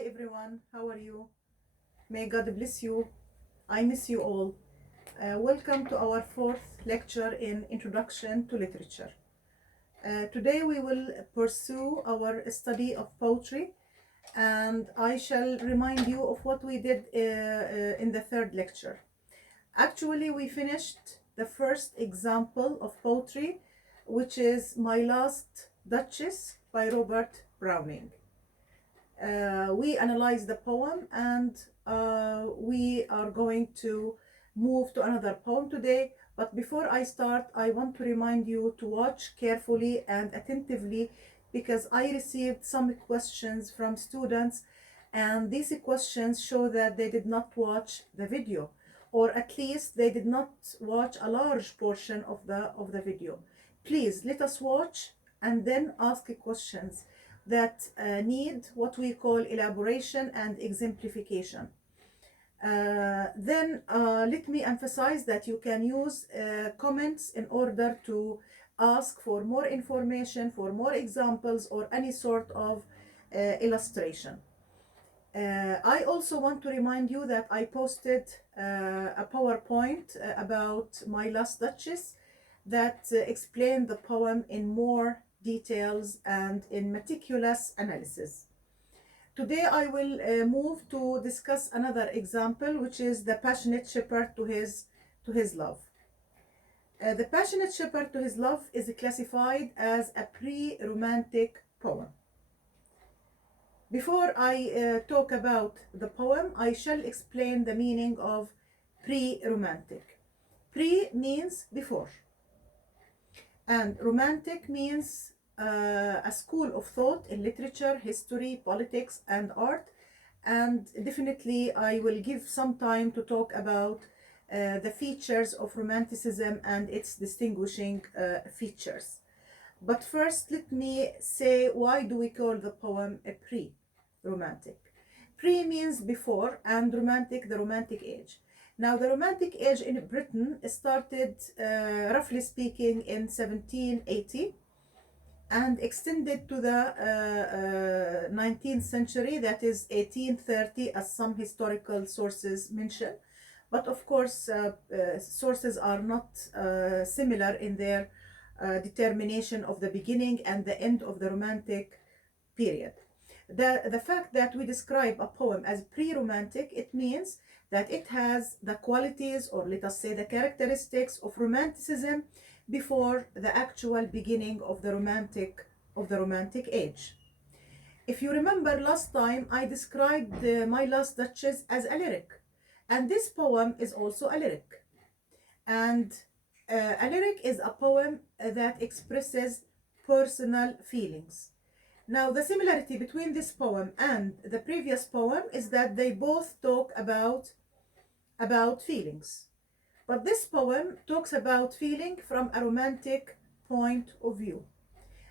Hi everyone, how are you? May God bless you. I miss you all. Welcome to our fourth lecture in Introduction to Literature. Today we will pursue our study of poetry, and I shall remind you of what we did in the third lecture. Actually, we finished the first example of poetry, which is My Last Duchess by Robert Browning. We analyze the poem, and we are going to move to another poem today. But before I start, I want to remind you to watch carefully and attentively, because I received some questions from students, and these questions show that they did not watch the video, or at least they did not watch a large portion of the video. Please let us watch and then ask questions that need what we call elaboration and exemplification. Then let me emphasize that you can use comments in order to ask for more information, for more examples, or any sort of illustration. I also want to remind you that I posted a PowerPoint about My Last Duchess that explained the poem in more details and in meticulous analysis. Today I will move to discuss another example, which is The Passionate Shepherd to his love. The Passionate Shepherd to his love is classified as a pre-romantic poem. Before I talk about the poem, I shall explain the meaning of pre-romantic. Pre means before, and romantic means a school of thought in literature, history, politics, and art. And definitely I will give some time to talk about the features of romanticism and its distinguishing features. But first, let me say, why do we call the poem a pre-romantic? Pre means before, and romantic, the romantic age. Now, the romantic age in Britain started, roughly speaking, in 1780 and extended to the 19th century, that is 1830, as some historical sources mention. But of course, sources are not similar in their determination of the beginning and the end of the romantic period. The fact that we describe a poem as pre-romantic, it means that it has the qualities, or let us say the characteristics, of romanticism before the actual beginning of the romantic age. If you remember last time, I described My Last Duchess as a lyric, and this poem is also a lyric. And a lyric is a poem that expresses personal feelings. Now, the similarity between this poem and the previous poem is that they both talk about feelings. But this poem talks about feeling from a romantic point of view.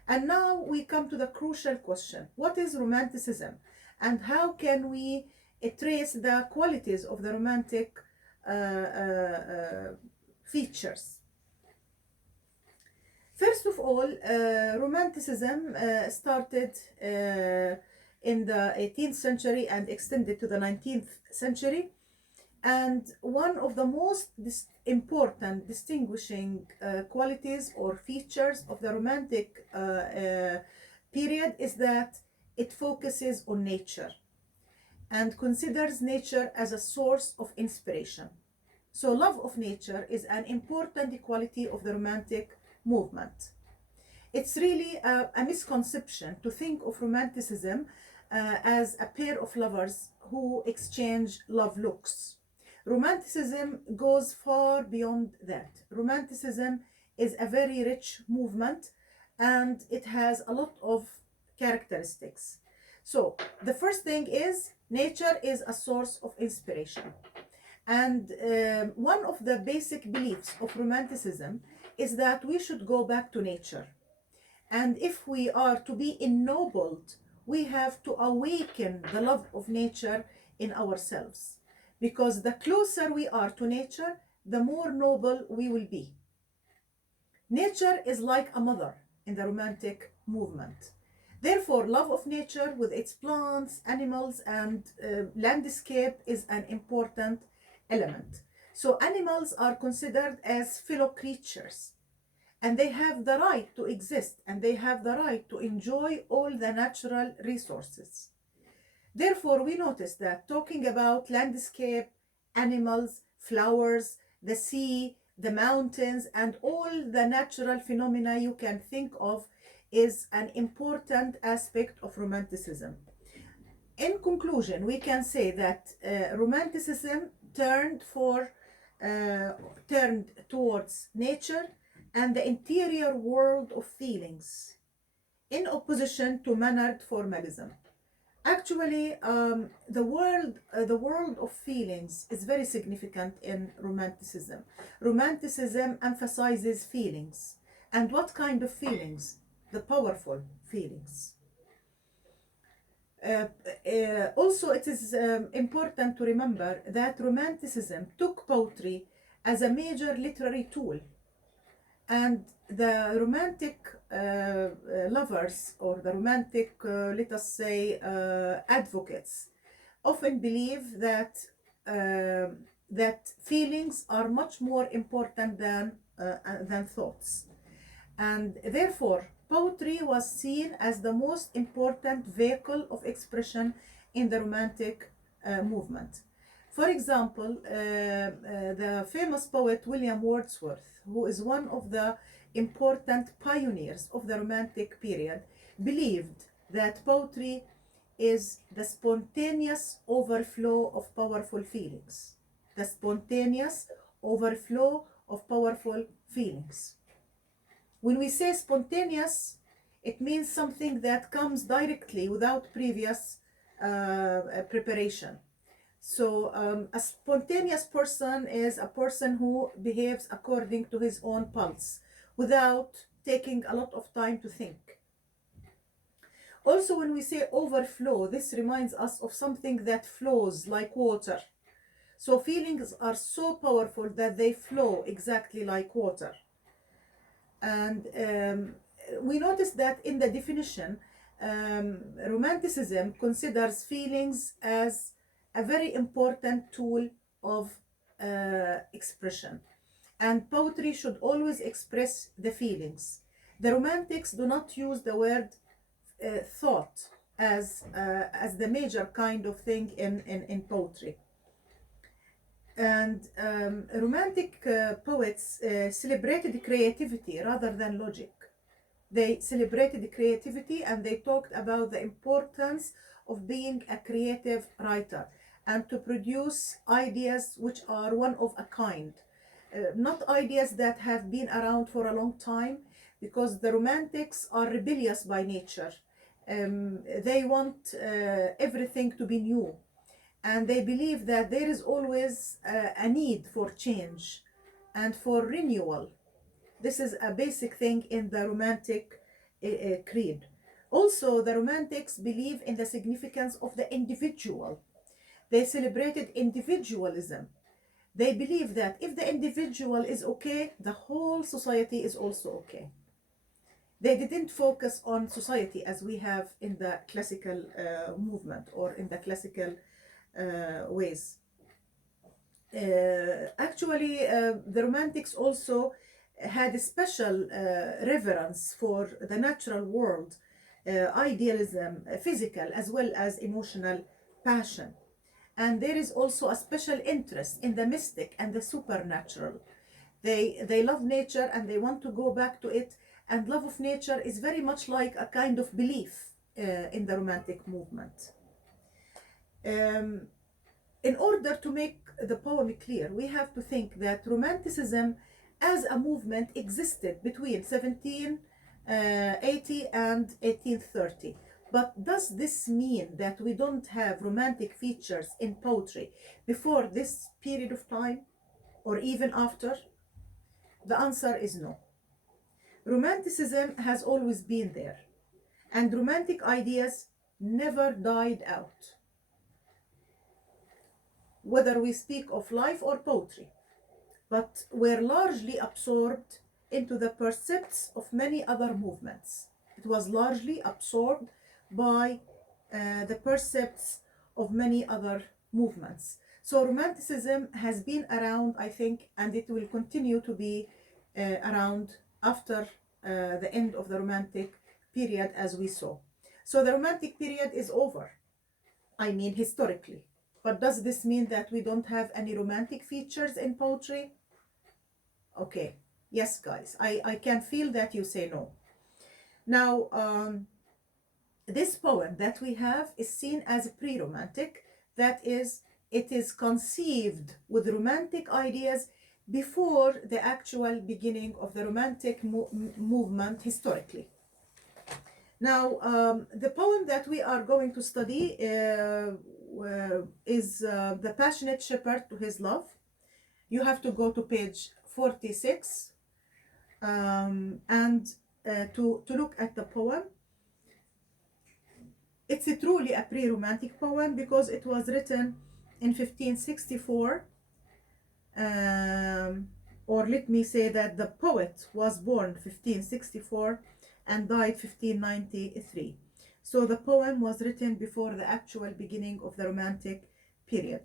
And now we come to the crucial question: what is romanticism, and how can we trace the qualities of the romantic features? First of all, romanticism started in the 18th century and extended to the 19th century. And one of the most important distinguishing qualities or features of the romantic period is that it focuses on nature and considers nature as a source of inspiration. So love of nature is an important quality of the romantic movement. It's really a misconception to think of romanticism as a pair of lovers who exchange love looks. Romanticism goes far beyond that. Romanticism is a very rich movement, and it has a lot of characteristics. So the first thing is nature is a source of inspiration. And one of the basic beliefs of romanticism is that we should go back to nature. And if we are to be ennobled, we have to awaken the love of nature in ourselves. Because the closer we are to nature, the more noble we will be. Nature is like a mother in the romantic movement. Therefore, love of nature with its plants, animals, and landscape is an important element. So animals are considered as fellow creatures, and they have the right to exist, and they have the right to enjoy all the natural resources. Therefore, we notice that talking about landscape, animals, flowers, the sea, the mountains, and all the natural phenomena you can think of is an important aspect of Romanticism. In conclusion, we can say that Romanticism turned towards nature and the interior world of feelings, in opposition to mannered formalism. Actually, the world of feelings is very significant in Romanticism. Romanticism emphasizes feelings. And what kind of feelings? The powerful feelings. Also, it is important to remember that Romanticism took poetry as a major literary tool, and the romantic lovers, or the romantic, let us say, advocates, often believe that feelings are much more important than thoughts, and therefore poetry was seen as the most important vehicle of expression in the romantic movement. For example, the famous poet William Wordsworth, who is one of the important pioneers of the Romantic period, believed that poetry is the spontaneous overflow of powerful feelings. The spontaneous overflow of powerful feelings. When we say spontaneous, it means something that comes directly without previous preparation. So a spontaneous person is a person who behaves according to his own pulse without taking a lot of time to think. Also, when we say overflow, this reminds us of something that flows like water. So feelings are so powerful that they flow exactly like water. And we notice that in the definition, Romanticism considers feelings as a very important tool of expression. And poetry should always express the feelings. The Romantics do not use the word thought as the major kind of thing in poetry. And romantic poets celebrated creativity rather than logic. They celebrated creativity, and they talked about the importance of being a creative writer and to produce ideas which are one of a kind. Not ideas that have been around for a long time, because the romantics are rebellious by nature. They want everything to be new, and they believe that there is always a need for change and for renewal. This is a basic thing in the romantic creed. Also, the romantics believe in the significance of the individual. They celebrated individualism. They believe that if the individual is okay, the whole society is also okay. They didn't focus on society as we have in the classical movement, or in the classical ways. Actually, the Romantics also had a special reverence for the natural world, idealism, physical as well as emotional passion. And there is also a special interest in the mystic and the supernatural. They love nature and they want to go back to it. And love of nature is very much like a kind of belief in the Romantic movement. In order to make the poem clear, we have to think that Romanticism as a movement existed between 1780 and 1830. But does this mean that we don't have romantic features in poetry before this period of time, or even after? The answer is no. Romanticism has always been there, and romantic ideas never died out, whether we speak of life or poetry, but were largely absorbed into the percepts of many other movements. It was largely absorbed by the percepts of many other movements. So Romanticism has been around, I think, and it will continue to be around after the end of the Romantic period, as we saw. So the Romantic period is over, I mean historically. But does this mean that we don't have any romantic features in poetry? Okay, yes, guys, I can feel that you say no. Now, this poem that we have is seen as pre-romantic. That is, it is conceived with romantic ideas before the actual beginning of the romantic movement historically. Now, the poem that we are going to study is The Passionate Shepherd to His Love. You have to go to page 46 and to look at the poem. It's truly a pre-romantic poem because it was written in 1564, or let me say that the poet was born 1564 and died 1593. So the poem was written before the actual beginning of the Romantic period.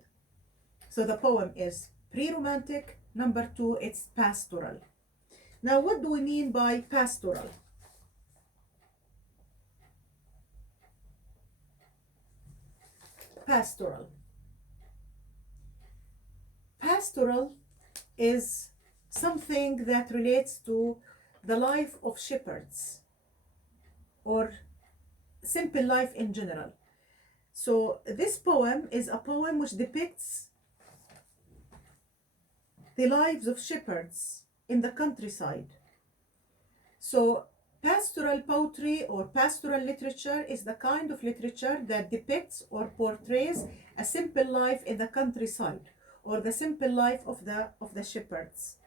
So the poem is pre-romantic. Number two, it's pastoral. Now, what do we mean by pastoral? Pastoral. Pastoral is something that relates to the life of shepherds or simple life in general. So this poem is a poem which depicts the lives of shepherds in the countryside. So pastoral poetry or pastoral literature is the kind of literature that depicts or portrays a simple life in the countryside or the simple life of the shepherds.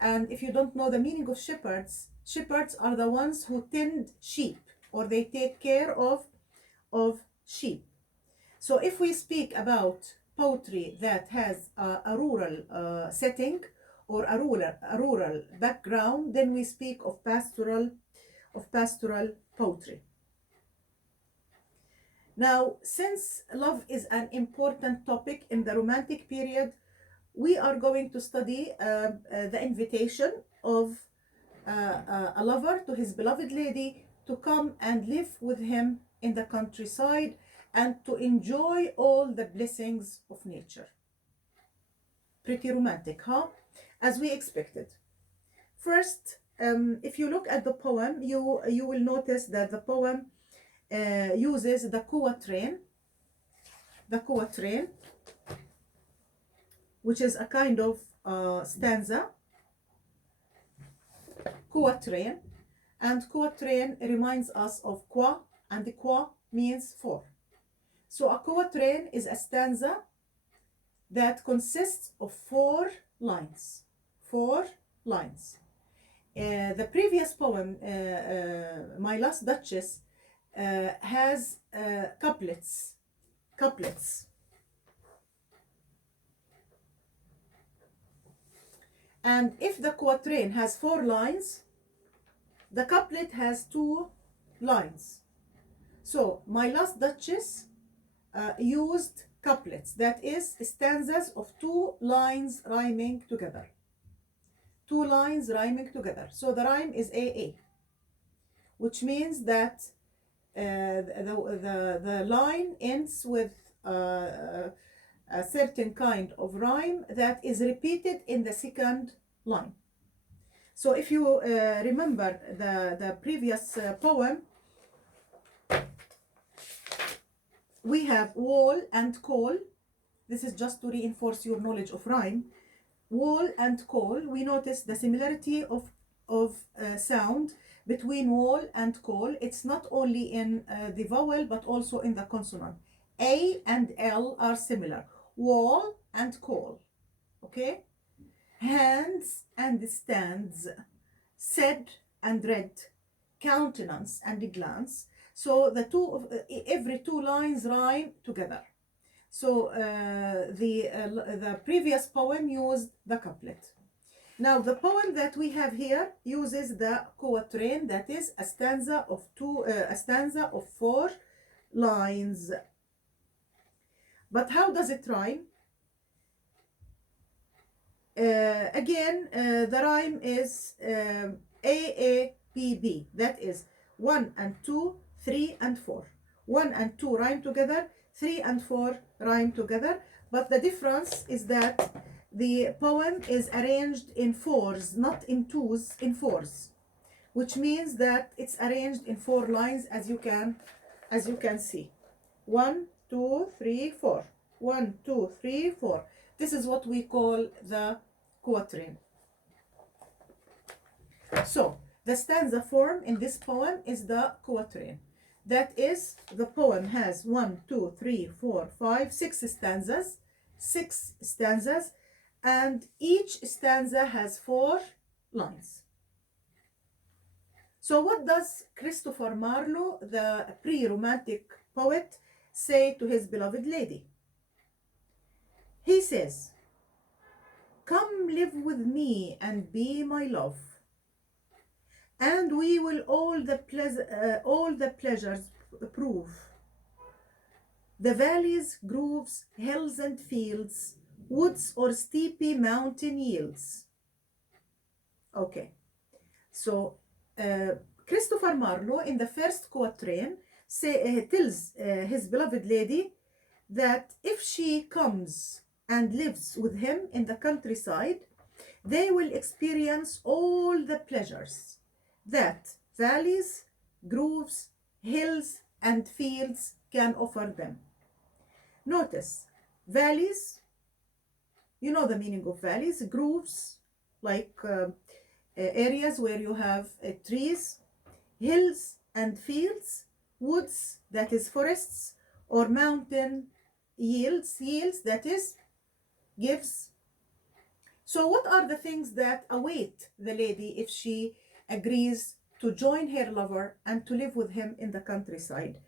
And if you don't know the meaning of shepherds, shepherds are the ones who tend sheep or they take care of sheep. So if we speak about poetry that has a rural setting or a rural background, then we speak of pastoral poetry. Now, since love is an important topic in the Romantic period, we are going to study the invitation of a lover to his beloved lady to come and live with him in the countryside and to enjoy all the blessings of nature. Pretty romantic, huh? As we expected. First, if you look at the poem, you will notice that the poem uses the quatrain, which is a kind of stanza, quatrain, and quatrain reminds us of qua, and the qua means four. So a quatrain is a stanza that consists of 4 lines. 4 lines. The previous poem, My Last Duchess, has couplets. And if the quatrain has 4 lines, the couplet has 2 lines. So My Last Duchess used couplets, that is stanzas of 2 lines rhyming together. 2 lines rhyming together. So the rhyme is AA, which means that the line ends with a certain kind of rhyme that is repeated in the second line. So if you remember the previous poem, we have wall and call. This is just to reinforce your knowledge of rhyme. Wall and call, we notice the similarity of sound between wall and call. It's not only in the vowel but also in the consonant. A and L are similar. Wall and call. Okay? Hands and stands. Said and read. Countenance and glance. So every 2 lines rhyme together. So the previous poem used the couplet. Now the poem that we have here uses the quatrain, that is a stanza of 4 lines. But how does it rhyme? The rhyme is AABB. That is 1 and 2, 3 and 4. 1 and 2 rhyme together, 3 and 4 rhyme together. But the difference is that the poem is arranged in 4s, not in 2s, in 4s, which means that it's arranged in 4 lines, as you can see. 1, 2, 3, 4. 1, 2, 3, 4. This is what we call the quatrain. So the stanza form in this poem is the quatrain. That is, the poem has 1, 2, 3, 4, 5, 6 stanzas. 6 stanzas, and each stanza has 4 lines. So what does Christopher Marlowe, the pre-romantic poet, say to his beloved lady? He says, "Come live with me and be my love, and we will all the pleasures prove. The valleys, groves, hills and fields, woods or steepy mountain yields." Okay, so Christopher Marlowe in the first quatrain tells his beloved lady that if she comes and lives with him in the countryside, they will experience all the pleasures that valleys, groves, hills, and fields can offer them. Notice, valleys, you know the meaning of valleys, groves, like areas where you have trees, hills and fields, woods, that is forests, or mountain yields, that is gives. So what are the things that await the lady if she agrees to join her lover and to live with him in the countryside?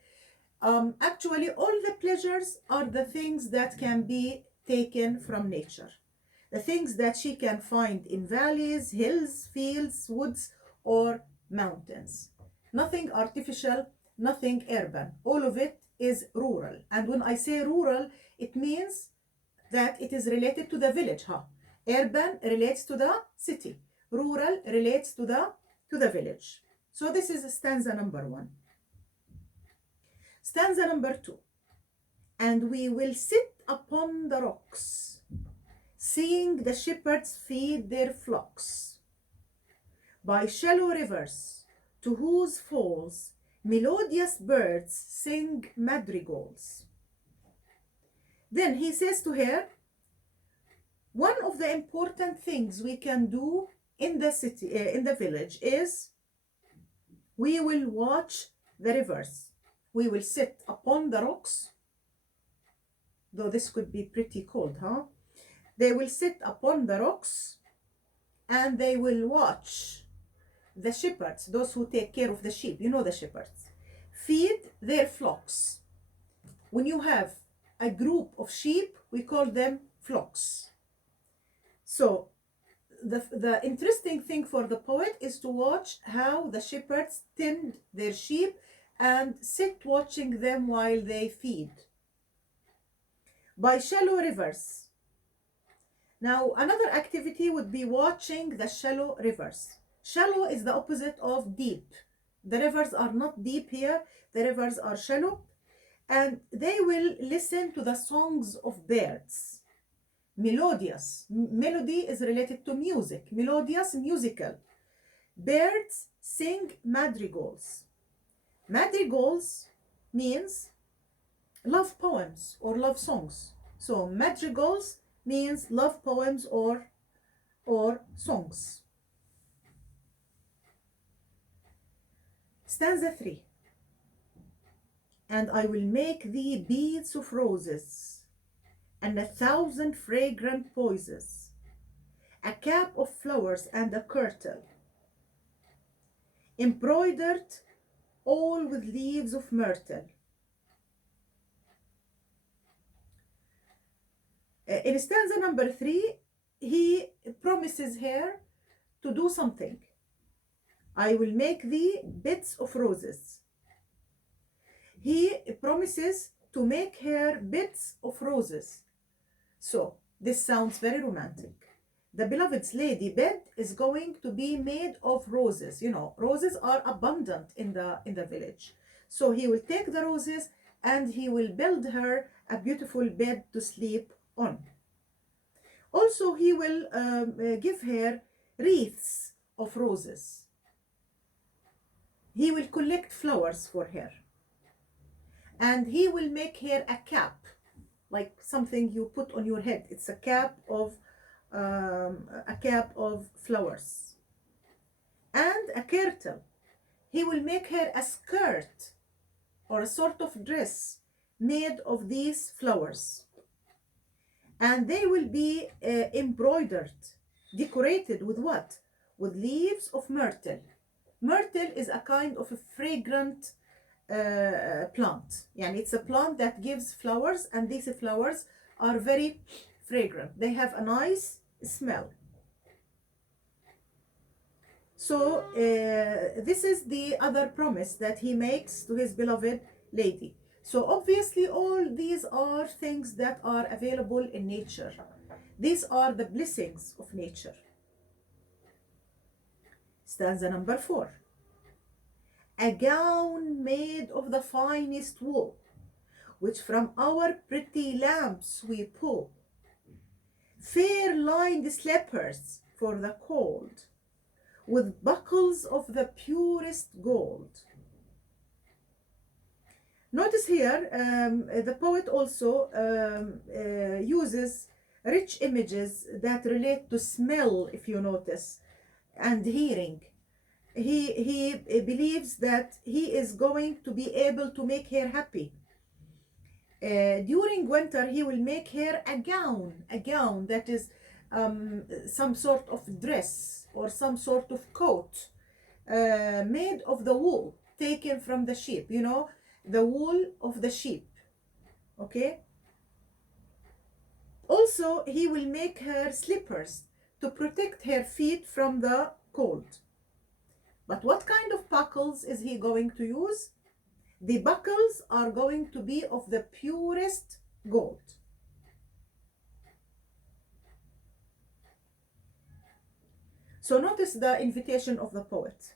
Actually, all the pleasures are the things that can be taken from nature. The things that she can find in valleys, hills, fields, woods, or mountains. Nothing artificial, nothing urban. All of it is rural. And when I say rural, it means that it is related to the village. Urban relates to the city. Rural relates to the village. So this is stanza number 1. Stanza number 2. And we will sit upon the rocks, seeing the shepherds feed their flocks, by shallow rivers, to whose falls melodious birds sing madrigals. Then he says to her, one of the important things we can do in the city, in the village, is we will watch the rivers. We will sit upon the rocks, though this could be pretty cold, They will sit upon the rocks and they will watch the shepherds, those who take care of the sheep, you know the shepherds, feed their flocks. When you have a group of sheep, we call them flocks. So the interesting thing for the poet is to watch how the shepherds tend their sheep and sit watching them while they feed. By shallow rivers. Now, another activity would be watching the shallow rivers. Shallow is the opposite of deep. The rivers are not deep here, the rivers are shallow, and they will listen to the songs of birds. Melodious. Melody is related to music. Melodious, musical. Birds sing madrigals. Madrigals means love poems or love songs. So madrigals means love poems or songs. Stanza 3. And I will make thee beads of roses, and 1,000 fragrant posies, a cap of flowers and a kirtle, embroidered all with leaves of myrtle. In stanza number 3, he promises her to do something. I will make thee beds of roses. He promises to make her beds of roses. So this sounds very romantic. The beloved's lady bed is going to be made of roses. You know, roses are abundant in the village. So he will take the roses and he will build her a beautiful bed to sleep on. Also, he will give her wreaths of roses. He will collect flowers for her. And he will make her a cap, like something you put on your head. It's a cap of flowers. And a kirtle. He will make her a skirt or a sort of dress made of these flowers. And they will be embroidered, decorated with what? With leaves of myrtle. Myrtle is a kind of a fragrant plant. Yani it's a plant that gives flowers, and these flowers are very fragrant. They have a nice smell. So this is the other promise that he makes to his beloved lady. So obviously all these are things that are available in nature. These are the blessings of nature. Stanza number 4. A gown made of the finest wool, which from our pretty lamps we pull. Fair lined slippers for the cold, with buckles of the purest gold. Notice here, the poet also uses rich images that relate to smell, if you notice, and hearing. He believes that he is going to be able to make her happy. During winter, he will make her a gown that is some sort of dress or some sort of coat made of the wool taken from the sheep, you know, the wool of the sheep. Okay. Also, he will make her slippers to protect her feet from the cold. But what kind of buckles is he going to use? The buckles are going to be of the purest gold. So notice the invitation of the poet.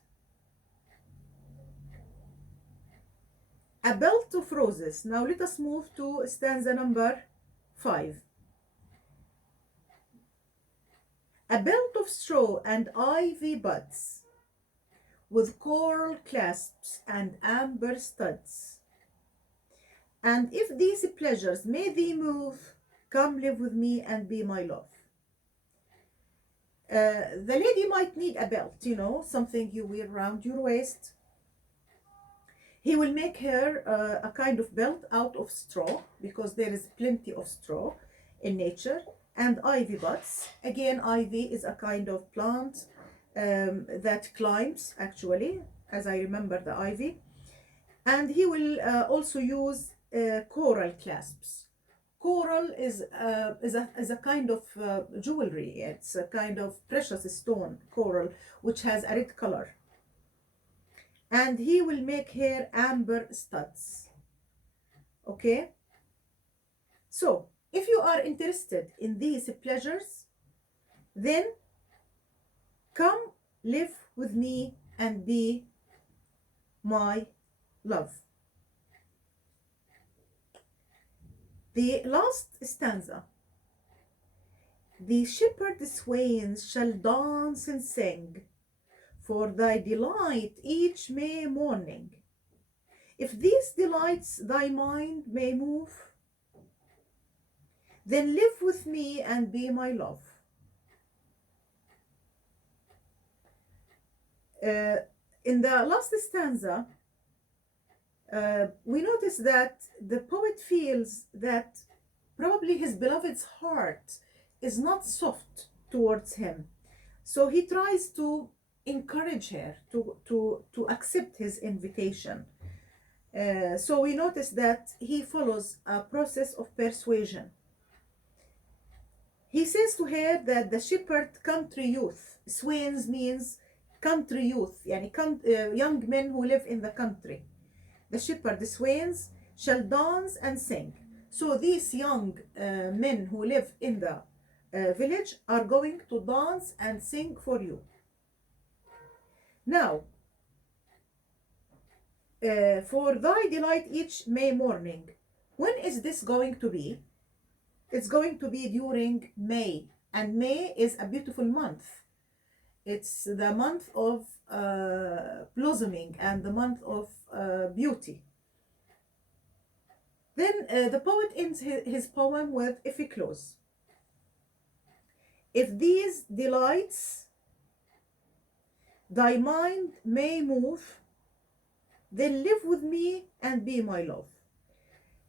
A belt of roses. Now let us move to stanza number 5. A belt of straw and ivy buds, with coral clasps and amber studs. And if these pleasures may thee move, come live with me and be my love. The lady might need a belt, you know, something you wear around your waist. He will make her a kind of belt out of straw, because there is plenty of straw in nature, and ivy buds. Again, ivy is a kind of plant that climbs, actually, as I remember the ivy. And he will also use coral clasps. Coral is a kind of jewelry. It's a kind of precious stone, coral, which has a red color. And he will make her amber studs. Okay? So, if you are interested in these pleasures, then come live with me and be my love. The last stanza. The shepherd swains shall dance and sing for thy delight each May morning. If these delights thy mind may move, then live with me and be my love. In the last stanza, we notice that the poet feels that probably his beloved's heart is not soft towards him. So he tries to encourage her to accept his invitation. So we notice that he follows a process of persuasion. He says to her that the shepherd country youth, swains means country youth, yani young men who live in the country. The shepherd swains shall dance and sing. So these young men who live in the village are going to dance and sing for you. Now, for thy delight each May morning. When is this going to be? It's going to be during May, and May is a beautiful month. It's the month of blossoming and the month of beauty. Then the poet ends his poem with a clause. If these delights thy mind may move, then live with me and be my love.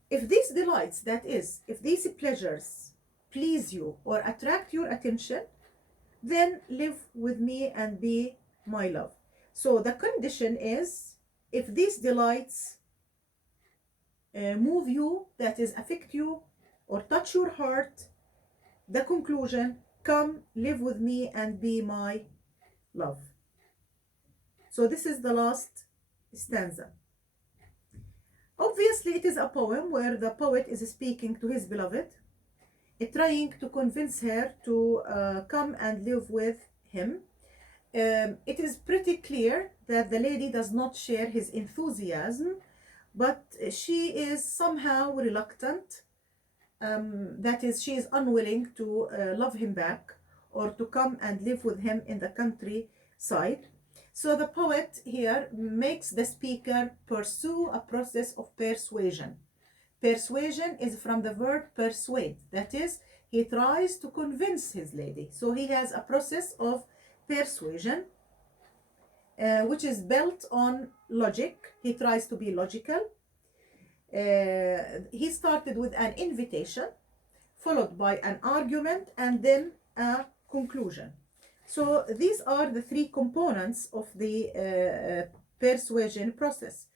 If these delights, that is, if these pleasures please you or attract your attention, then live with me and be my love. So the condition is, if these delights move you, that is, affect you or touch your heart, the conclusion, come live with me and be my love. So this is the last stanza. Obviously, it is a poem where the poet is speaking to his beloved, trying to convince her to come and live with him. It is pretty clear that the lady does not share his enthusiasm, but she is somehow reluctant. That is, she is unwilling to love him back or to come and live with him in the countryside. So the poet here makes the speaker pursue a process of persuasion. Persuasion is from the verb persuade. That is, he tries to convince his lady. So he has a process of persuasion, which is built on logic. He tries to be logical. He started with an invitation, followed by an argument, and then a conclusion. So these are the three components of the persuasion process.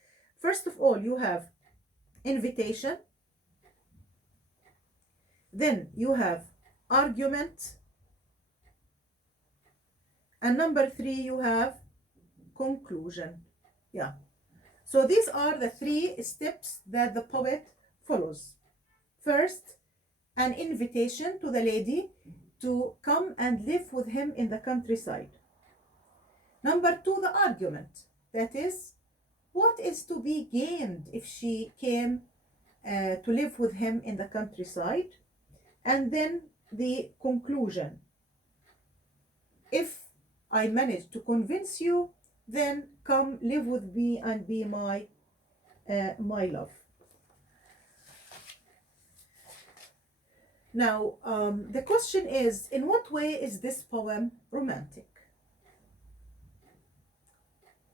First of all, you have invitation, then you have argument, and number three, you have conclusion. Yeah. So these are the three steps that the poet follows. First, an invitation to the lady to come and live with him in the countryside. Number two, the argument. That is, what is to be gained if she came to live with him in the countryside? And then the conclusion. If I manage to convince you, then come live with me and be my love. Now, the question is, in what way is this poem romantic?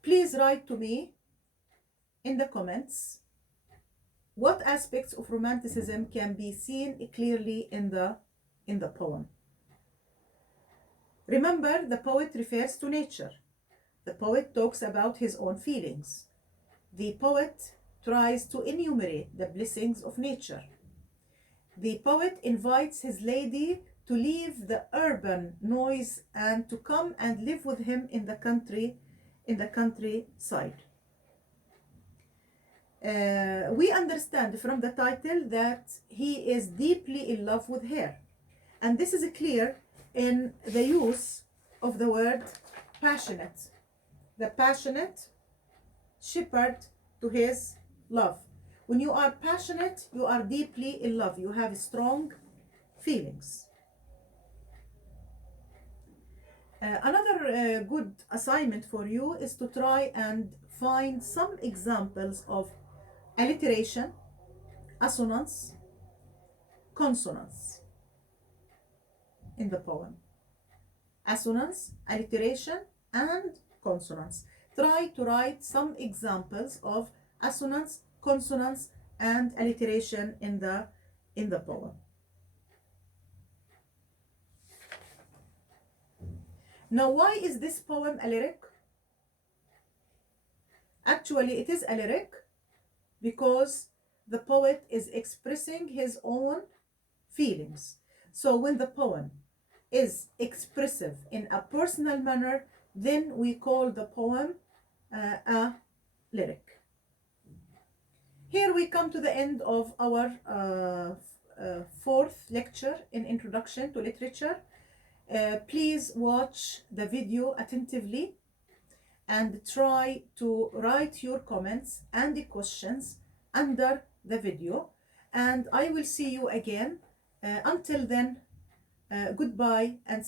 Please write to me in the comments what aspects of romanticism can be seen clearly in the poem. Remember, the poet refers to nature. The poet talks about his own feelings. The poet tries to enumerate the blessings of nature. The poet invites his lady to leave the urban noise and to come and live with him in the countryside. We understand from the title that he is deeply in love with her. And this is clear in the use of the word passionate. The passionate shepherd to his love. When you are passionate, you are deeply in love. You have strong feelings. Another good assignment for you is to try and find some examples of alliteration, assonance, consonance in the poem. Assonance, alliteration, and consonance. Try to write some examples of assonance, consonance, and alliteration in the poem. Now, why is this poem a lyric? Actually, it is a lyric because the poet is expressing his own feelings. So when the poem is expressive in a personal manner, then we call the poem a lyric. Here we come to the end of our fourth lecture in Introduction to Literature. Please watch the video attentively and try to write your comments and the questions under the video. And I will see you again. Until then, goodbye and